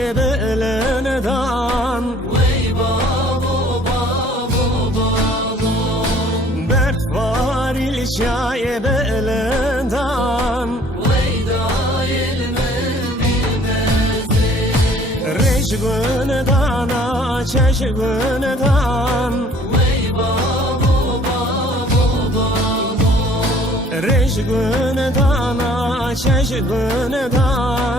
غير لنا دان ويبابو بابو بابو بتوار الشايب لندان ويدايل من بمزي رشقون دانا ششقون دان ويبابو بابو بابو رشقون دانا ششقون دان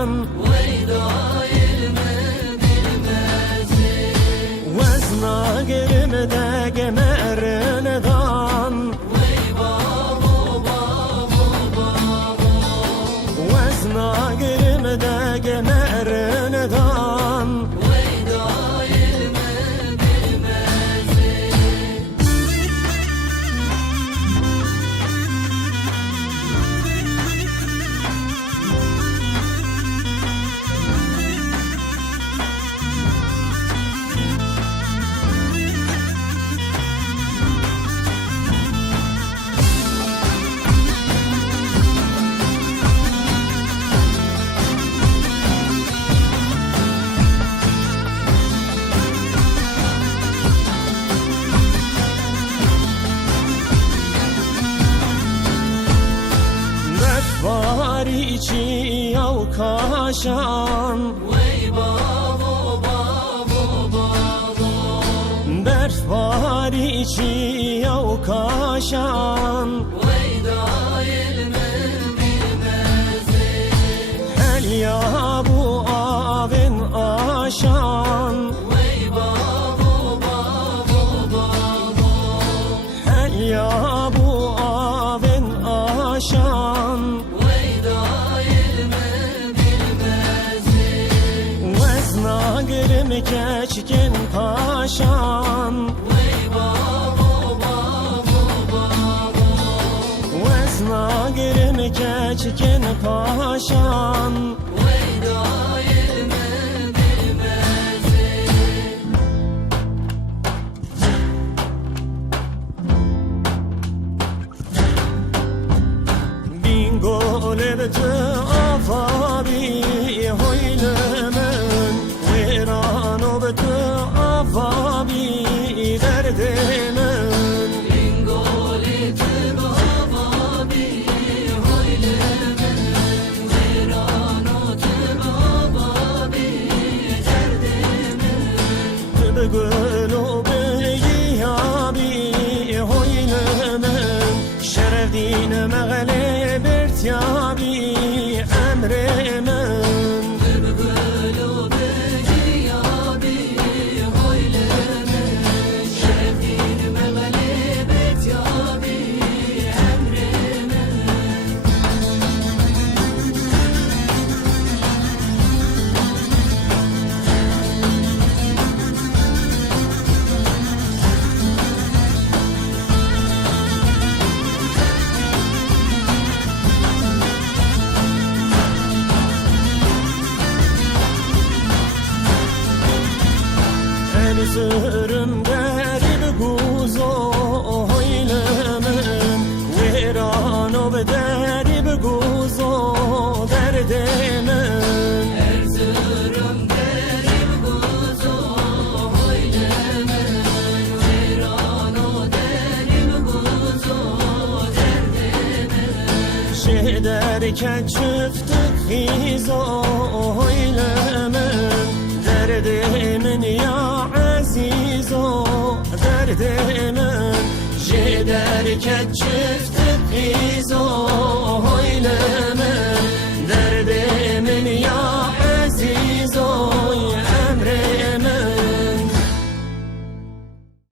var içi yav kaşan Dert var içi yav kaşan Hel ya bu avin aşan. Hel ya bu Vezna girim keçkin paşan Vezna girim keçkin paşan Bingo levde Tübgülü beyi abi hoylemen Şeref dine meğlebert yabi Sürüm derib guzo hoylemen Veran ov derib guzo derdemen Şehderken çıftık hizo hoylemen Derdimin ya azizo derdimin Şehderken çıftık hizo hoylemen